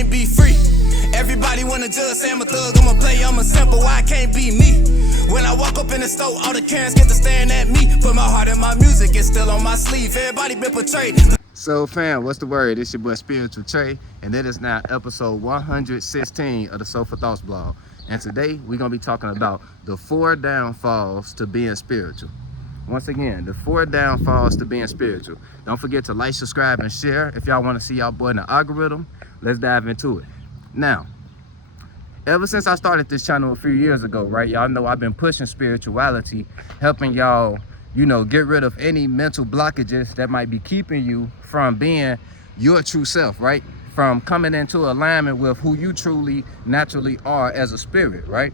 can't be free. Everybody wanna judge, say I'm a thug, I'm a player, I'm a simple, why I can't be me? When I walk up in the store, all the Karens get to staring at me. Put my heart in my music, it's still on my sleeve. Everybody been portrayed. So fam, what's the word? It's your boy Spiritual Trey, and that is now episode 116 of the Soulful Thoughts blog. And today we're gonna be talking about the 4 downfalls to being spiritual. Once again, the 4 downfalls to being spiritual. Don't forget to like, subscribe, and share if y'all want to see y'all boy in the algorithm. Let's dive into it. Now, ever since I started this channel a few years ago, right, y'all know I've been pushing spirituality, helping y'all, get rid of any mental blockages that might be keeping you from being your true self, right? From coming into alignment with who you truly, naturally are as a spirit, right?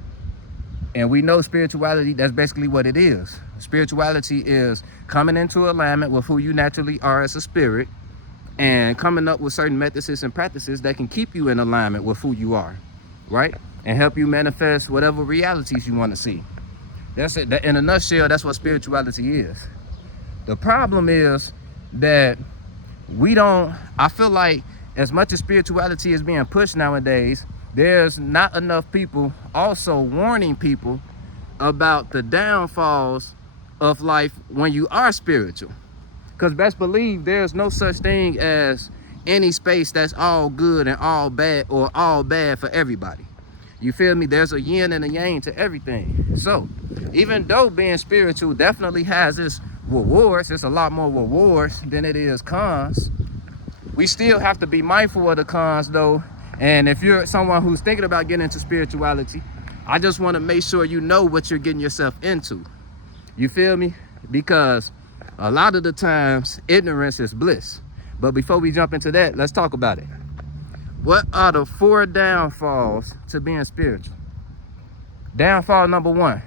And we know spirituality, that's basically what it is. Spirituality is coming into alignment with who you naturally are as a spirit and coming up with certain methods and practices that can keep you in alignment with who you are, right? And help you manifest whatever realities you want to see. That's it. In a nutshell, that's what spirituality is. The problem is that I feel like as much as spirituality is being pushed nowadays, there's not enough people also warning people about the downfalls of life when you are spiritual. Because best believe there's no such thing as any space that's all good and all bad, or all bad for everybody. You feel me? There's a yin and a yang to everything. So even though being spiritual definitely has its rewards, it's a lot more rewards than it is cons, we still have to be mindful of the cons though. And if you're someone who's thinking about getting into spirituality, I just want to make sure you know what you're getting yourself into. You feel me? Because a lot of the times ignorance is bliss. But before we jump into that, let's talk about it. What are the 4 downfalls to being spiritual? Downfall number 1.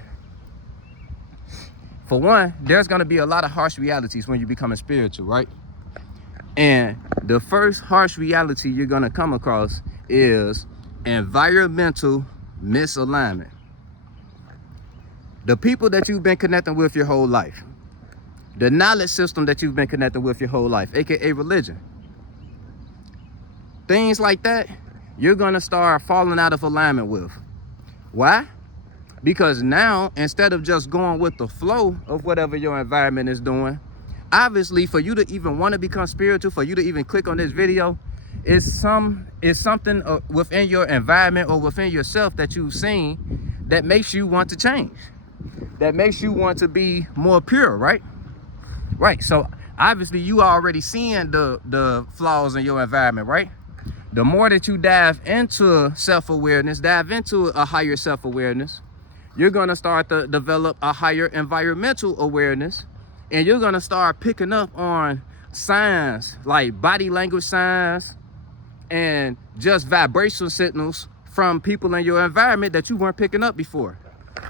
For one, there's going to be a lot of harsh realities when you become spiritual, right? And the first harsh reality you're going to come across is environmental misalignment. The people that you've been connecting with your whole life, the knowledge system that you've been connecting with your whole life, aka religion, things like that, you're going to start falling out of alignment with. Why? Because now, instead of just going with the flow of whatever your environment is doing, obviously for you to even want to become spiritual, for you to even click on this video, it's something within your environment or within yourself that you've seen that makes you want to change, that makes you want to be more pure, right? Right. So obviously you are already seeing the flaws in your environment, right? The more that you dive into self-awareness, dive into a higher self-awareness, you're going to start to develop a higher environmental awareness, and you're going to start picking up on signs like body language signs and just vibration signals from people in your environment that you weren't picking up before.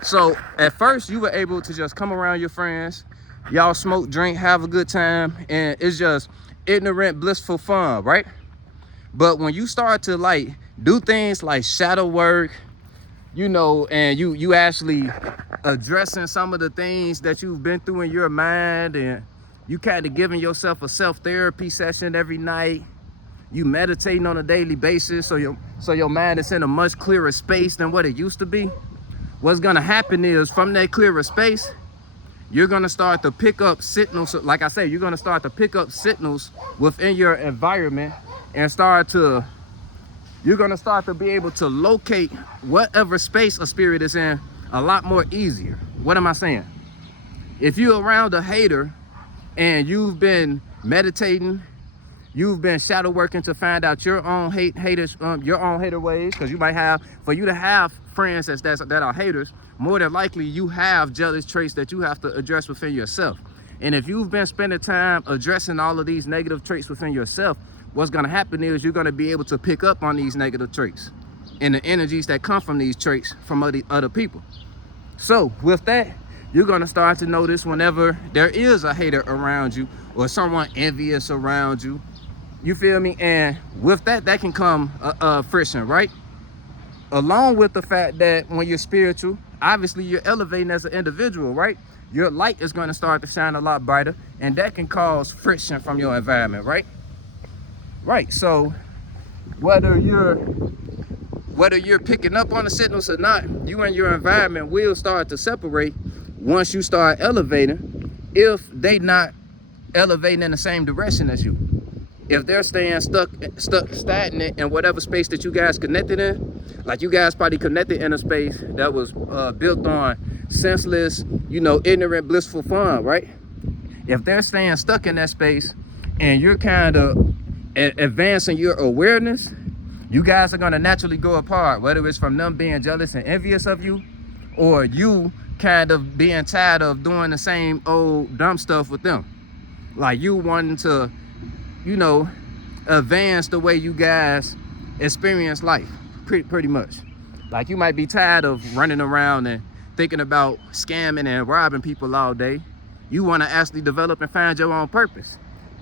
So at first you were able to just come around your friends, y'all smoke, drink, have a good time, and it's just ignorant, blissful fun, right? But when you start to do things like shadow work, and you actually addressing some of the things that you've been through in your mind, and you kind of giving yourself a self-therapy session every night, you meditating on a daily basis, so your mind is in a much clearer space than what it used to be. What's gonna happen is, from that clearer space, you're gonna start to pick up signals. Like I say, you're gonna start to pick up signals within your environment, and you're gonna start to be able to locate whatever space a spirit is in a lot more easier. What am I saying? If you're around a hater and you've been meditating, you've been shadow working to find out your own hater ways, because for you to have friends that are haters, more than likely you have jealous traits that you have to address within yourself. And if you've been spending time addressing all of these negative traits within yourself, what's going to happen is you're going to be able to pick up on these negative traits and the energies that come from these traits from other people. So with that, you're going to start to notice whenever there is a hater around you or someone envious around you, you feel me? And with that can come friction, right? Along with the fact that when you're spiritual, obviously you're elevating as an individual, right? Your light is going to start to shine a lot brighter, and that can cause friction from your environment, right? Right. So whether you're picking up on the signals or not, you and your environment will start to separate once you start elevating, if they not elevating in the same direction as you. If they're staying stuck stagnant in whatever space that you guys connected in, like you guys probably connected in a space that was built on senseless, ignorant, blissful fun, right? If they're staying stuck in that space and you're kind of advancing your awareness, you guys are going to naturally go apart, whether it's from them being jealous and envious of you, or you kind of being tired of doing the same old dumb stuff with them. Like you wanting to, advance the way you guys experience life, pretty much. Like you might be tired of running around and thinking about scamming and robbing people all day. You want to actually develop and find your own purpose.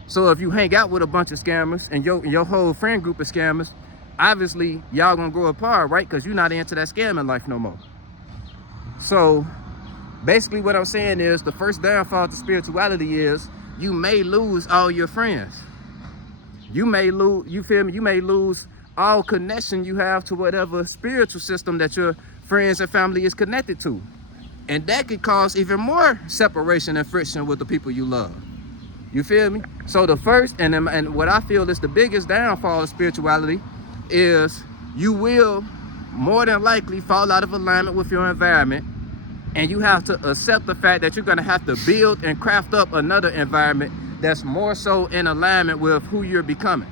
So if you hang out with a bunch of scammers and your whole friend group of scammers, obviously y'all gonna grow apart, right? Because you're not into that scamming life no more. So basically what I'm saying is the first downfall to spirituality is you may lose all your friends. You may lose, you feel me? You may lose all connection you have to whatever spiritual system that your friends and family is connected to. And that could cause even more separation and friction with the people you love. You feel me? So the first and what I feel is the biggest downfall of spirituality is you will more than likely fall out of alignment with your environment, and you have to accept the fact that you're going to have to build and craft up another environment that's more so in alignment with who you're becoming.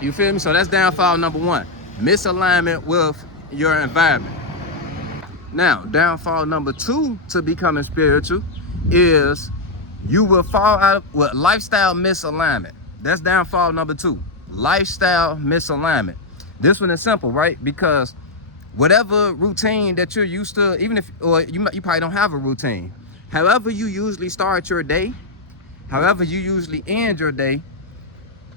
You feel me? So that's downfall number one, misalignment with your environment. Now, downfall number two to becoming spiritual is you will fall out of lifestyle misalignment. That's downfall number two, lifestyle misalignment. This one is simple, right? Because whatever routine that you're used to, even if, or you probably don't have a routine, however you usually start your day, however you usually end your day,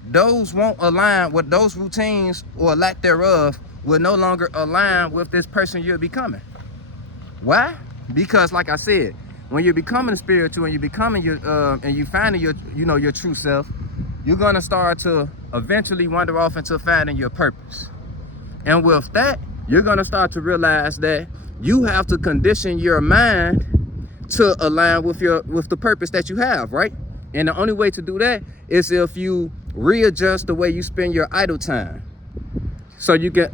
those won't align with those routines, or lack thereof will no longer align with this person you're becoming. Why? Because like I said, when you're becoming spiritual and you're becoming your and you finding your your true self, you're gonna start to eventually wander off into finding your purpose. And with that, you're gonna start to realize that you have to condition your mind to align with the purpose that you have, right? And the only way to do that is if you readjust the way you spend your idle time, so you can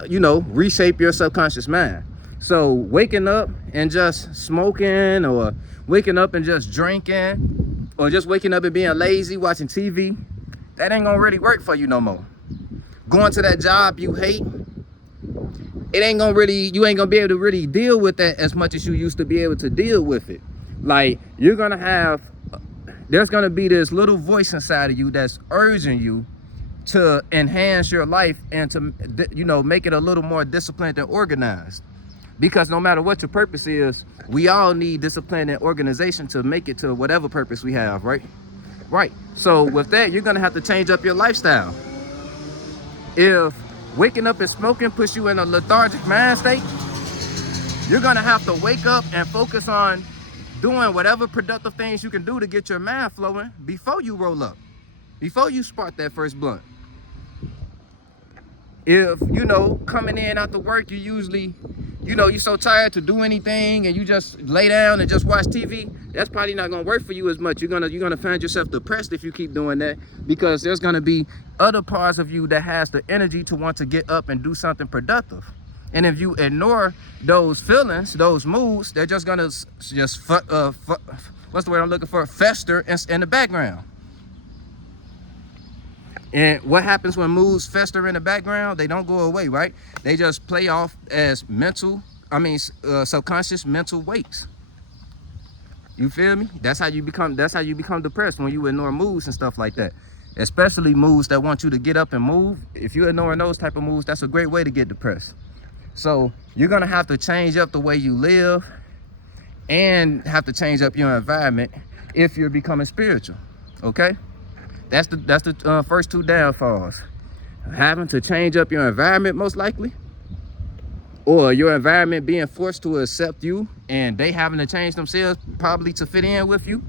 reshape your subconscious mind. So waking up and just smoking, or waking up and just drinking, or just waking up and being lazy watching TV, that ain't gonna really work for you no more. Going to that job you hate, you ain't gonna be able to really deal with that as much as you used to be able to deal with it. Like there's gonna be this little voice inside of you that's urging you to enhance your life and to make it a little more disciplined and organized. Because no matter what your purpose is, we all need discipline and organization to make it to whatever purpose we have, right? Right. So with that, you're gonna have to change up your lifestyle. If waking up and smoking puts you in a lethargic mind state, you're gonna have to wake up and focus on doing whatever productive things you can do to get your mind flowing before you roll up, before you spark that first blunt. If coming in after work, you usually you're so tired to do anything and you just lay down and just watch TV, that's probably not gonna work for you as much. You're gonna find yourself depressed if you keep doing that, because there's gonna be other parts of you that has the energy to want to get up and do something productive. And if you ignore those feelings, those moods, they're just gonna what's the word I'm looking for? Fester in the background. And what happens when moods fester in the background? They don't go away, right? They just play off as subconscious mental weights. You feel me? That's how you become depressed, when you ignore moods and stuff like that. Especially moods that want you to get up and move. If you're ignoring those type of moods, that's a great way to get depressed. So you're gonna have to change up the way you live and have to change up your environment if you're becoming spiritual. Okay? That's the first two downfalls. Having to change up your environment, most likely, or your environment being forced to accept you and they having to change themselves probably to fit in with you.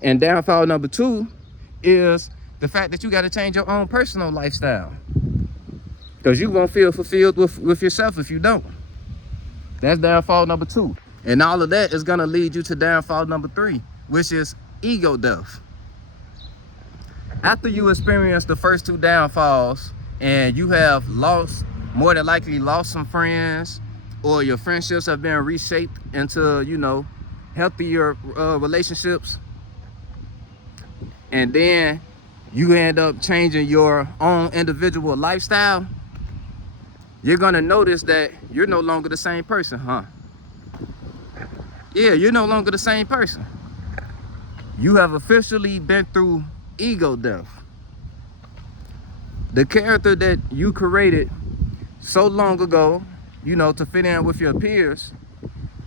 And downfall number two is the fact that you got to change your own personal lifestyle. Because you won't feel fulfilled with yourself if you don't. That's downfall number 2. And all of that is going to lead you to downfall number 3, which is ego death. After you experience the first 2 downfalls and you have more than likely lost some friends, or your friendships have been reshaped into, you know, healthier relationships, and then you end up changing your own individual lifestyle, you're gonna notice that you're no longer the same person, huh? Yeah, you're no longer the same person. You have officially been through ego death. The character that you created so long ago, you know, to fit in with your peers,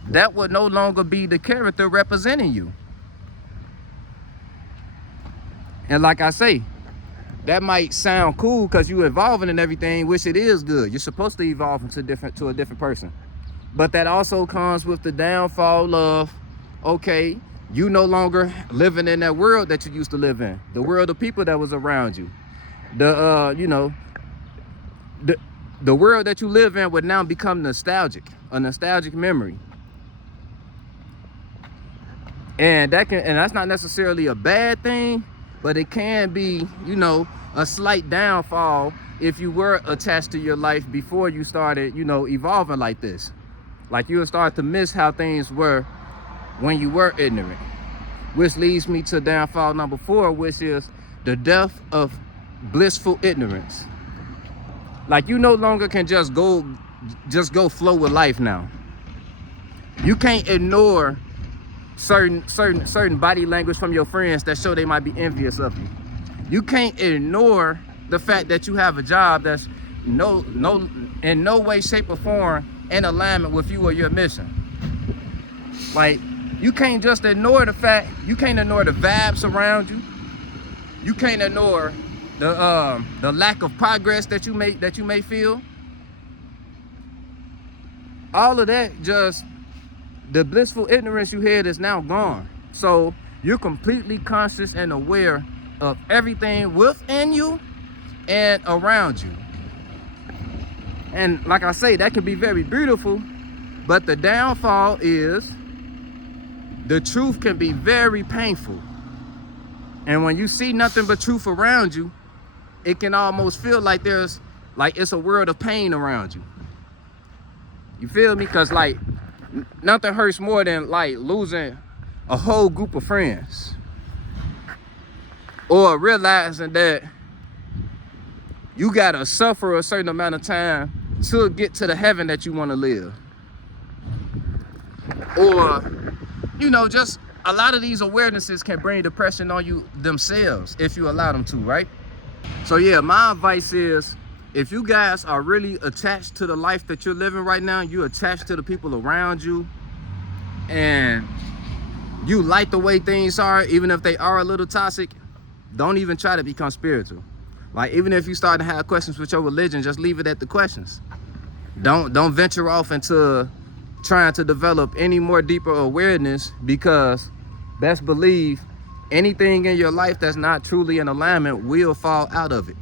that would no longer be the character representing you. And like I say, that might sound cool because you're evolving and everything, which it is good. You're supposed to evolve into a different person. But that also comes with the downfall of, okay, you no longer living in that world that you used to live in, the world of people that was around you. You know, the world that you live in would now become nostalgic, a nostalgic memory. And that's not necessarily a bad thing, but it can be, you know, a slight downfall if you were attached to your life before you started, you know, evolving like this. Like you'll start to miss how things were when you were ignorant. Which leads me to downfall number 4, which is the death of blissful ignorance. Like you no longer can just go flow with life now. You can't ignore certain body language from your friends that show they might be envious of you. You can't ignore the fact that you have a job that's in no way, shape, or form in alignment with you or your mission. Like, you can't just ignore the fact, you can't ignore the vibes around you. You can't ignore the lack of progress that you may feel. All of that, just the blissful ignorance you had is now gone. So you're completely conscious and aware of everything within you and around you. And like I say, that can be very beautiful, but the downfall is the truth can be very painful. And when you see nothing but truth around you, it can almost feel like it's a world of pain around you. You feel me? Because like nothing hurts more than like losing a whole group of friends, or realizing that you gotta suffer a certain amount of time to get to the heaven that you want to live. Or, you know, just a lot of these awarenesses can bring depression on you themselves if you allow them to, right? So yeah, my advice is, if you guys are really attached to the life that you're living right now, you're attached to the people around you, and you like the way things are, even if they are a little toxic, don't even try to become spiritual. Like, even if you start to have questions with your religion, just leave it at the questions. Don't venture off into trying to develop any more deeper awareness, because best believe anything in your life that's not truly in alignment will fall out of it.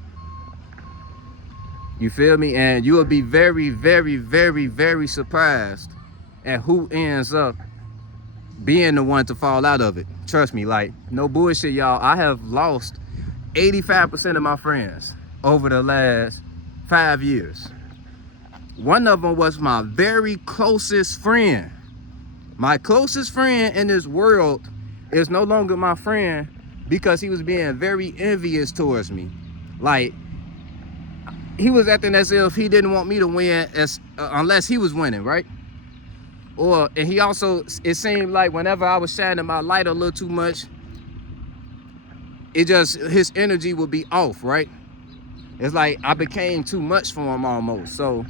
You feel me? And you will be very, very, very, very surprised at who ends up being the one to fall out of it. Trust me, like, no bullshit, y'all. I have lost 85% of my friends over the last 5 years. One of them was my very closest friend. My closest friend in this world is no longer my friend because he was being very envious towards me. Like, he was acting as if he didn't want me to win unless he was winning, right? And he also, it seemed like whenever I was shining my light a little too much, his energy would be off, right? It's like I became too much for him almost. So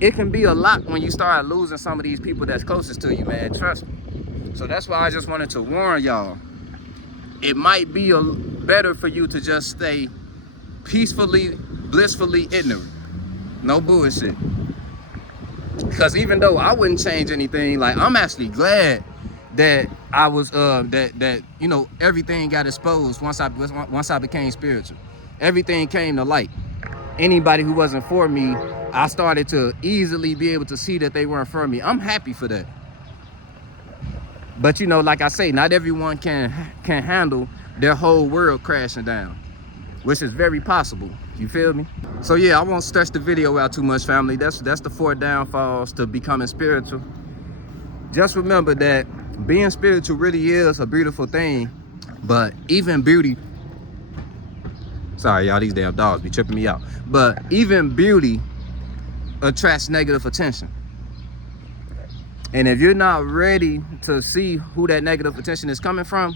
it can be a lot when you start losing some of these people that's closest to you, man. Trust me. So that's why I just wanted to warn y'all. It might be better for you to just stay peacefully, blissfully ignorant. No bullshit. Because even though I wouldn't change anything, like, I'm actually glad that I was that you know, everything got exposed once I became spiritual. Everything came to light. Anybody who wasn't for me, I started to easily be able to see that they weren't for me. I'm happy for that. But you know, like I say, not everyone can handle their whole world crashing down, which is very possible. You feel me? So yeah, I won't stretch the video out too much, family. That's the 4 downfalls to becoming spiritual. Just remember that being spiritual really is a beautiful thing, but even beauty, sorry y'all, these damn dogs be tripping me out, but even beauty attracts negative attention. And if you're not ready to see who that negative attention is coming from,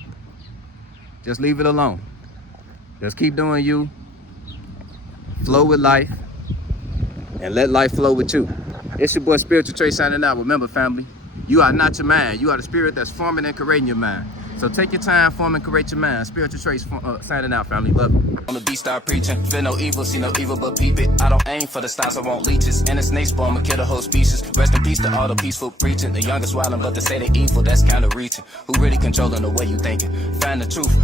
just leave it alone. Just keep doing you, flow with life, and let life flow with you. It's your boy Spiritual Trey signing out. Remember, family, you are not your mind. You are the spirit that's forming and creating your mind. So take your time, form and create your mind. Spiritual Trey signing out, family. Love you. On the beat, start preaching. Feel no evil, see no evil, but peep it. I don't aim for the stars, I want leeches. And the snake spawn, I'ma kill the whole species. Rest in peace to all the peaceful preaching. The youngest wildin', but they say they evil, that's kinda reaching. Who really controlling the way you thinking? Find the truth.